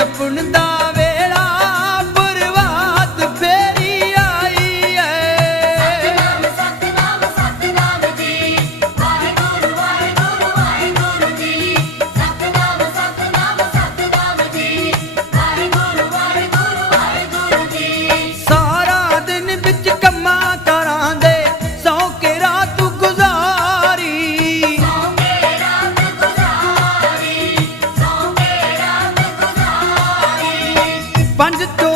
ஜப்புன்னு தான் பஞ்சத்தோ